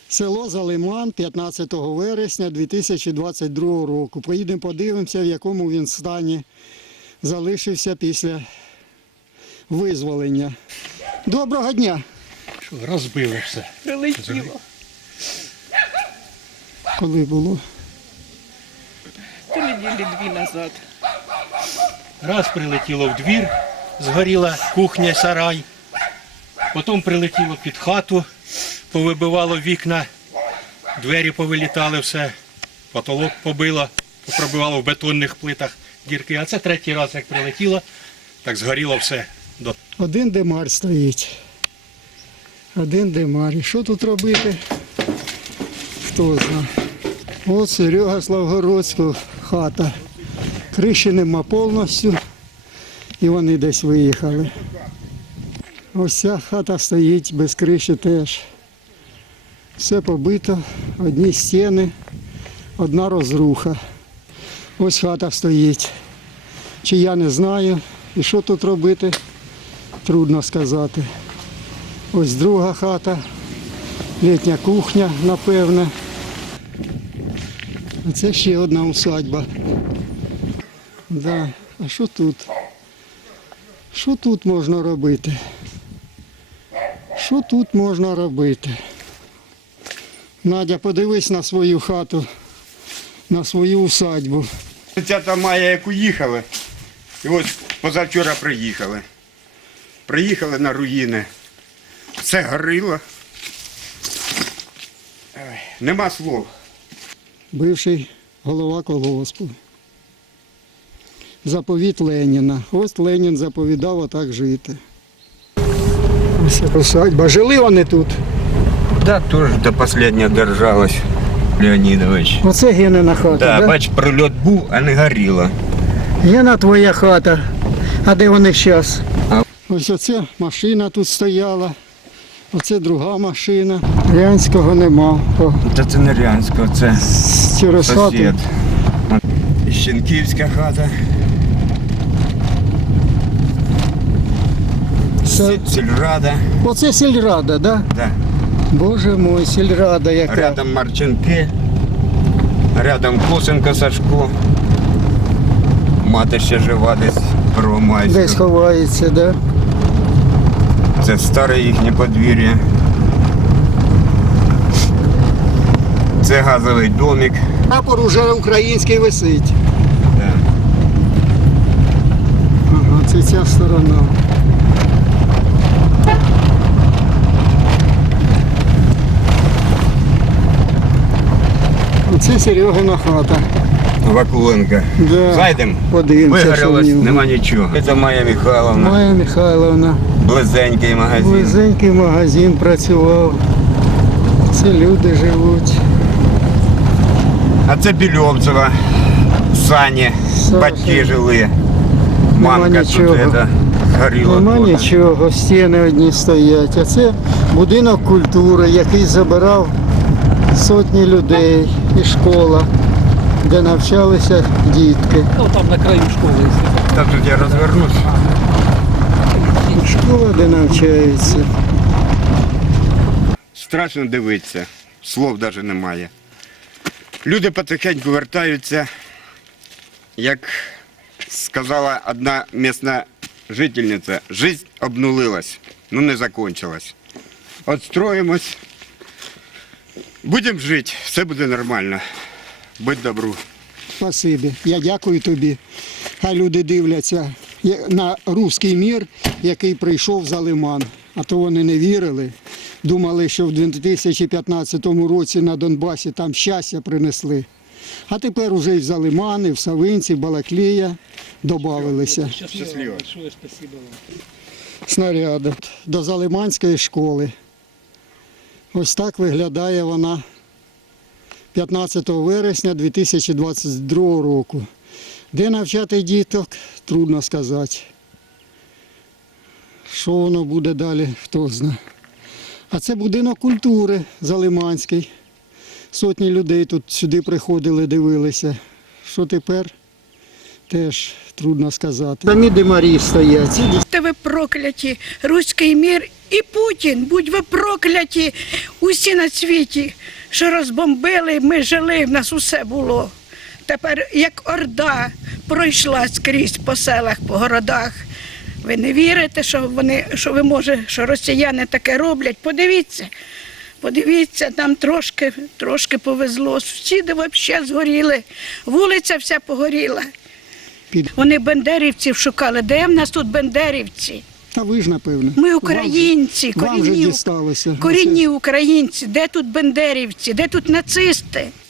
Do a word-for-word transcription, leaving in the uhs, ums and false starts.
Село Залиман, п'ятнадцятого вересня дві тисячі двадцять другого року. Поїдемо подивимося, в якому він стані залишився після визволення. Доброго дня! Що, розбили все. Прилетіло. Коли було? Три неділі дві назад. Раз прилетіло в двір, згоріла кухня, сарай. Потім прилетіло під хату, повибивало вікна, двері повилітали все, потолок побило, попробивало в бетонних плитах дірки. А це третій раз, як прилетіло, так згоріло все. Один димар стоїть. Один димар. І що тут робити? Хто знає. От Серега Славгородського хата. Криші нема повністю. І вони десь виїхали. Ось ця хата стоїть без криші теж. Все побито, одні стіни, одна розруха. Ось хата стоїть. Чи я не знаю. І що тут робити, трудно сказати. Ось друга хата, літня кухня, напевне. А це ще одна усадьба. Да. А що тут? Що тут можна робити? Що тут можна робити? Надя, подивись на свою хату, на свою усадьбу. тридцятого мая, як уїхали, і ось позавчора приїхали. Приїхали на руїни. Все горіло. Ой, нема слов. Бивший голова колгоспу. Заповіт Леніна. Ось Ленін заповідав отак жити. Ось усадьба. Жили вони тут? Да, теж до останнього держалась, Леонідович. Оце Генина хата, Да, да? бач, прильот був, а не горіло. Гена твоя хата. А де вони зараз? А- Ось оце машина тут стояла. Оце друга машина. Рянського нема. О, Та це не Рянського, це через сусід. хату. Щенківська хата, Це- Сіль- сільрада. Оце сільрада, да? Да. Боже мой, сільрада яка. Рядом Марченки, рядом Косенко Сашко. Мати ще жива десь Десь Первомайська. ховається, да? Це старе їхнє подвір'я. Це газовий домик. Прапор уже український висить. Да. Ага, це ця сторона. Оце Серегина хата. Вакуленка. Да. Зайдемо. Подивимося, що в Вигорілось, нього. нема нічого. Це Майя Михайловна. Майя Михайловна. Близенький магазин. Близенький магазин працював. Це люди живуть. А це Більовцева. Сані. Саша. Батьки жили. Мамка тут нічого. это, горіла. Нема тут. нічого, стіни одні стоять. А це будинок культури, який забирав сотні людей і школа, де навчалися дітки. Ну там на краю школи. Та тут я розвернусь. Школа, де навчаються. Страшно дивитися. Слов навіть немає. Люди потихеньку вертаються. Як сказала одна місцева жительниця, життя обнулилась, ну не закончилась. Отстроїмось. Будемо жити, все буде нормально. Будь добру. Спасибі. Я дякую тобі. Хай люди дивляться на руський мір, який прийшов за Лиман. А то вони не вірили. Думали, що в дві тисячі п'ятнадцятому році на Донбасі там щастя принесли. А тепер уже і в Залиман, і в Савинці, Балаклія додавалися Щасливо. снаряди до Залиманської школи. Ось так виглядає вона п'ятнадцятого вересня дві тисячі двадцять другого року. Де навчати діток, трудно сказати. Що воно буде далі, хто знає. А це будинок культури Залиманський. Сотні людей тут сюди приходили, дивилися. Що тепер, теж трудно сказати. Самі димарі стоять. Та ви прокляті. Руський мір І Путін, будь ви прокляті, усі на світі, що розбомбили, ми жили, в нас усе було. Тепер, як орда пройшла скрізь по селах, по городах. Ви не вірите, що вони, що ви може, що росіяни таке роблять? Подивіться, подивіться, нам трошки, трошки повезло. Сусіди взагалі згоріли, вулиця вся погоріла. Під... Вони бандерівців шукали. Де в нас тут бандерівці? Та ви ж, напевно. Ми українці, Вам же корінні, дісталося. корінні українці. Де тут бандерівці, де тут нацисти?